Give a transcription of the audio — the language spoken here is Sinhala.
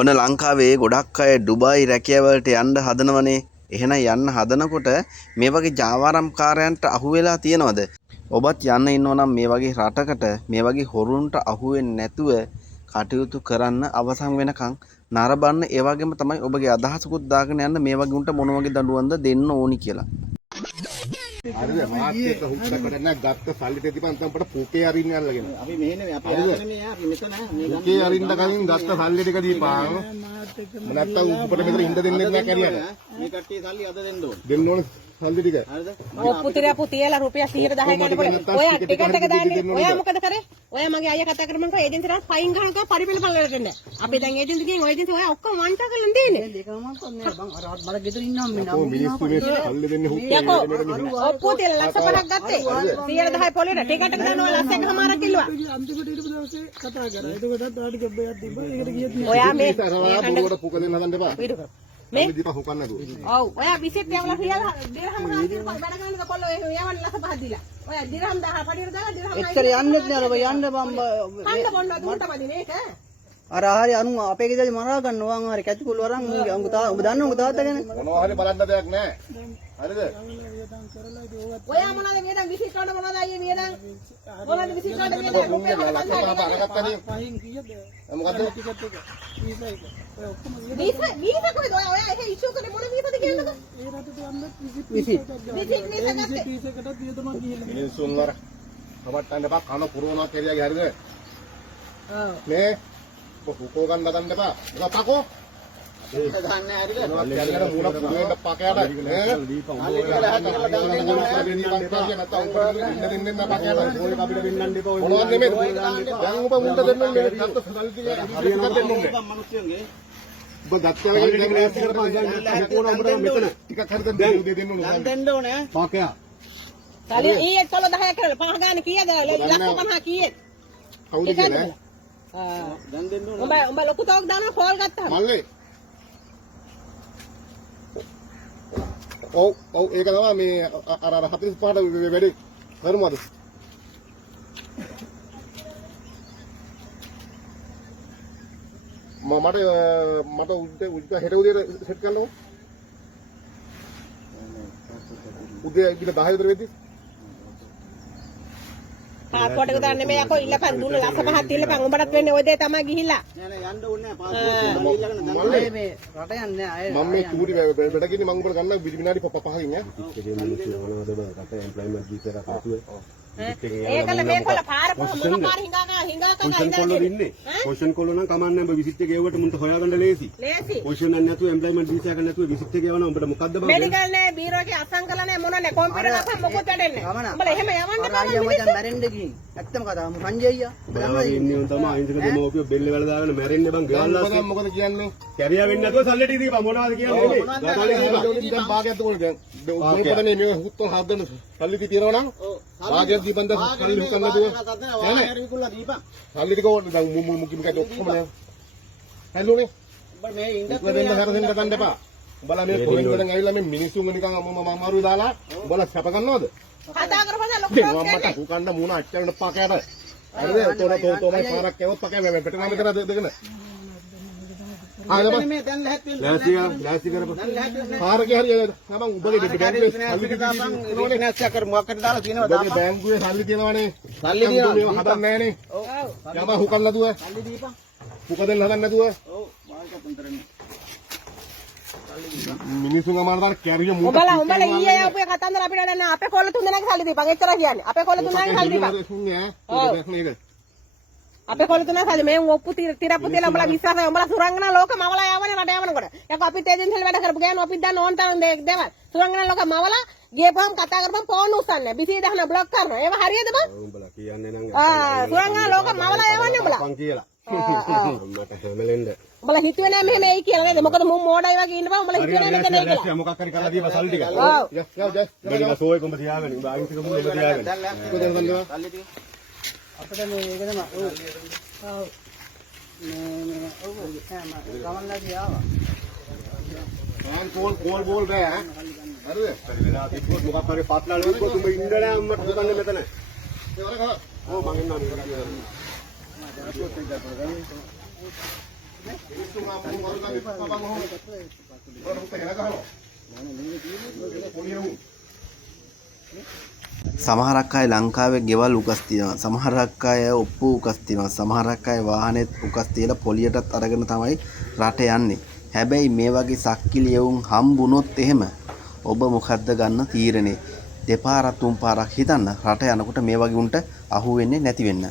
ඔන්න ලංකාවේ ගොඩක් අය ඩුබායි රැකියාවලට යන්න හදනවනේ. එහෙනම් යන්න හදනකොට මේ වගේ ජාවාරම්කාරයන්ට අහු වෙලා තියෙනවද? ඔබත් යන්න ඉන්නව නම් මේ වගේ රටකට මේ වගේ හොරුන්ට අහු වෙන්නේ නැතුව කටයුතු කරන්න අවසන් වෙනකන් නරඹන්න. ඒ වගේම තමයි ඔබගේ අදහසකුත් දාගෙන යන්න මේ වගේ උන්ට මොන වගේ දඬුවම්ද දෙන්න ඕනි කියලා. හරිද මාත් එක්ක හුක්කට නැක් ගත්ත සල්ලි ටික තිබන් තම අපට පොකේ අරින්න යල්ලගෙන. අපි මෙහෙ නෙමෙයි අපි ආගෙන මේ අපි මෙතන මේ පොකේ අරින්න කලින් ගත්ත සල්ලි ටික දීපාන. නැත්තම් උඹට මෙතන ඉන්න දෙන්නේ නැහැ කැරියට. මේ කට්ටිය සල්ලි අද දෙන්න ඕන. දෙන්න ඕන සල්ලි ටික. හරිද? ඔප්පු තියලා රුපියල් 110 ගන්නකොට ඔය ටිකට් එක දාන්නේ. ඔයා මොකද කරේ? ඔයා මගේ අයියා කතා කරමන්කෝ ඒජන්සියට ෆයින් ගහනකෝ පරිපෙල පල්ලට එන්න. අපි දැන් ඒජන්සි ගිහින් ඔය ඒජන්සි ඔයා ඔක්කොම වංචා කරලා දෙන්නේ. දෙකම කොන්නේ බං අර මල ගෙදර ඉන්නවා මේ නම්. මිනිස්සු මේ සල්ලි දෙන්නේ හුක්කේ. ඔප්පු තියලා ලක්ෂ 5ක් ගත්තේ. 110 පොලේට ටිකට් එක දානවා ලක්ෂ එකමාරක් කිල්ලුවා. අන්තිමට ඊට පස්සේ කතා කරා. එතකොටත් ආටි ගබ්බයක් තිබ්බා. ඒකට ගියත් නෑ. ඔයා මේ කණ්ඩ පුක දෙන්න හදන්න එපා. මේ දීපා හුකන්න නෑ. ඔව් ඔයා විසිට යවලා කියලා දිරහම් ගන්න වැඩ ගන්නද කොල්ලෝ ඒ යවන්න ලක්ෂ 5ක් දීලා. ඔයා දිරහම් 10 පඩියට දාලා දිරහම් එච්චර යන්නෙත් නෑ ඔබ යන්න බම් කන්න බොන්න දුන්ට බදින ඒක. අර හරි අනු අපේ ගෙදර මරා ගන්නවා අර කැචුකුල් වරන් උඹ දන්නව උඹ තාත්තා ගැන මොනවා හරි බලන්න දෙයක් නෑ. හරිද? ඔයා මොනවද වේදන් විසිට කරන්න මොනවද අයියේ වේදන් මොනවද විසිට කරන්න වේදන් රුපියල් 5ක් පහින් කීයද මොකද්ද? ටිකට් එක වීසා එක ඔය ඔක්කොම වීසා කොහෙද ඔයා ඒක ඉෂුව කරේ මොන වීසාද කියන්නකෝ. ඒ රටට යන්නත් විසිට එකටත් වියදමක් ගිහිල්ලා මිනිස්සුන් වර කවට්ටන්න එපා කන පුරවනවා කෙරියාගේ හරිද? ඔව් මේ හුකෝ ගන්න ගන්න එපා. ඒක පකෝ. ඒක ගන්න හරිද? මොනවද කියන්නේ මූණ පුරවෙන්න පකයට. මොනවද නෙමෙයි. දැන් ඔබ මුන්ට දෙන්නේ මේ ගත්ත සල්ලි ටික හරියනවා දෙන්නේ. ඔබ ගත්තලා දැන් ලෑස්ති කරපන් දැන් කොන ඔබට මෙතන ටිකක් හරි දැන් දෙන්න ඕනේ. දෙන්න ඕනේ පකයා. සල්ලි ඊයේ 10 10 කරලා 5 ගාන කීයද ලක්ෂ 50 කීයේ කවුද කියන්නේ? දැන් දෙන්න ඕනේ උඹ ලොකු තෝක් දානවා කෝල් ගත්තා මල්ලේ. ඔව් ඒක තමයි මේ අර 45ට වැඩි කරමුද? මට උඩ හෙට උදේට සෙට් කරන්නකො. උදේ ඉතින් 10 විතර වෙද්දි පාස්පෝර්ට් එක දාන්න මේ යකෝ ඉල්ලපන් දුන්න ලක්ෂ 5ක් ඉල්ලපන් උඹටත් වෙන්නේ ඔය දේ තමයි ගිහිල්ලා නෑ නෑ යන්න ඕනේ නෑ පාස්පෝර්ට් ඊළඟට මේ රට යන්නේ නෑ මම මේ චූටි වැඩ කින්නේ මම උඹට ගන්න විනාඩි 5කින් ඈ. ඒකල මේකල පාර මොන පාර හිඟා කොල්ලෝ ඉන්නේ. පොෂන් කොල්ලෝ නම් කමන්නේ උඹ විසිට් එක ගෙවුවට මුන්ට හොයාගන්න ලේසි. ලේසි පොෂන් එක නැතුව එම්ප්ලොයිමන්ට් වීසා එක නැතුව විසිට් එක ගෙවනවා උඹට මොකද්ද බං? මෙඩිකල් නෑ බීරෝ එකේ අසංකල නෑ මොන නෑ කොම්පියුටර් නැත්නම් මොකොත් වැඩෙන්නේ නෑ. උඹලා එහෙම යවන්න බෑ අයියා මචං මැරෙන්න ගිහින් ඇත්තම කතාව සංජය අයියා බලාගෙන ඉන්නේ උන් තමයි අයින්සක දෙමෝපිය බෙල්ල වල දාගෙන මැරෙන්නේ බං ගෙවල්ලා. මොකද කියන්නේ? කැරියා වෙන්නේ නැතුව සල්ලි ටික දීපන් මොනවද කියන්නේ? දැන් භාගයක් දුන්නේ දැන් උඹනේ මේ හුත්තෝ හදන්න සල්ලි තියනවා නම් භාගයක් දීපන් දැන් සල්ලි හුකන්න දුව. සල්ලි ටික ඕනේ දැන් මුකිමිකට ඔක්කොම නෑ. හැලුනේ. උඹ මේ ඉඳ දෙන්න හැරෙන්න ගන්න එපා. උඹලා මේ කොහෙන්ද දැන් ඇවිල්ලා මේ මිනිස්සුන්ව නිකන් අමාරු දාලා උඹලා සැප ගන්නවද? කතා කරපන් ලොකු මම්මට හුකන්න මුණ අච්චරන පකයට. හරිද? තෝමයි පාරක් කැවොත් පකය වැටෙන නම් විතර දෙකන. ආයෙත් මේ දැන් ලැහත් වෙන්න ලෑස්ති කරපන්. පාරකේ හරි නම උඹගේ බැංකුවේ සල්ලි ඕනේ නැස්සා කර මොකක්ද දාලා තියෙනවද උඹගේ බැංකුවේ සල්ලි තියෙනවනේ. සල්ලි තියෙනවා. මේව හදන්නේ නැහනේ. ඔව් යම හුකන්න නැතුව. සල්ලි දීපන් හුක දෙන්න හදන්නේ නැතුව. ඔව් මාල්ක පොන්තරන්නේ මිනිසුන් අමාරුදාර කැරිය මුණ. උඹලා ඊයේ ආපු කතන්දර අපිට දැන් අපේ කොල්ල තුන් දෙනාගේ සල්ලි දීපන් එච්චර කියන්නේ අපේ කොල්ල තුන් දෙනාගේ සල්ලි දීපන් අපේ කොල්ල තුන් දෙනාගේ සල්ලි මේ ඔප්පු තිරප්පු තියලා උඹලා විශ්වාසයි උඹලා සුරංගනා ලෝක මවලා යවන්නේ රට යවනකොට යකෝ අපිත් ඒජන්සිවල වැඩ කරපු ගෑනු අපිත් දන්න ඕන තරම් දේවල් සුරංගනා ලෝක මවලා ගියපහම කතා කරපම් ෆෝන් උස්සන්නේ බිසි දහන બ્લોක් කරනවා ඒව හරියද බං උඹලා කියන්නේ නම් සුරංගනා ලෝක මවලා යවන්නේ උඹලා පන් කියලා මට හැමලෙන්න උඹලා හිතුවේ නෑ මෙහෙම එයි කියලා නේද මොකද මුන් මෝඩයි වගේ ඉන්න බං උඹලා හිතුවේ නෑ මෙතන එයි කියලා මොකක් හරි කරලා දීපන් සල්ලි ටික. ඔව් දැන් සෝයි කොඹ තියාගෙන උඹ අයින්සක මුල උඹ තියාගෙන. සල්ලි ටික අපිට මේ ඒක තමයි ඔව් ඔව් මේ ඔව් ගමන්ලාදී ආවා කෝල් බෝල් බෑ ඈ. හරිද? වෙලා තිබ්බොත් මොකක් හරි පත්ලාල වෙද්දී උඹ ඉන්න නෑ අම්මට දුකන්නේ මෙතන. ඒ වල ඔව් මං එන්නා මේ. මිනිස්සු මාපු වරුගාගේ පපන් ඔහොම. ඔයාලා පුතේ හෙල ගහනවා. පොලියෝ. සමහරක් අය ලංකාවේ ගෙවල් උකස් තියනවා. සමහරක් අය ඔප්පු උකස් තියනවා. සමහරක් අය වාහනේත් උකස් තියලා පොලියටත් අරගෙන තමයි රට යන්නේ. හැබැයි මේ වගේ සක්කිලි යවුන් හම්බුනොත් එහෙම ඔබ මොකද්ද ගන්න තීරණේ? දෙපාරක් තුන් පාරක් හිතන්න රට යනකොට මේ වගේ උන්ට අහු වෙන්නේ නැති වෙන්න.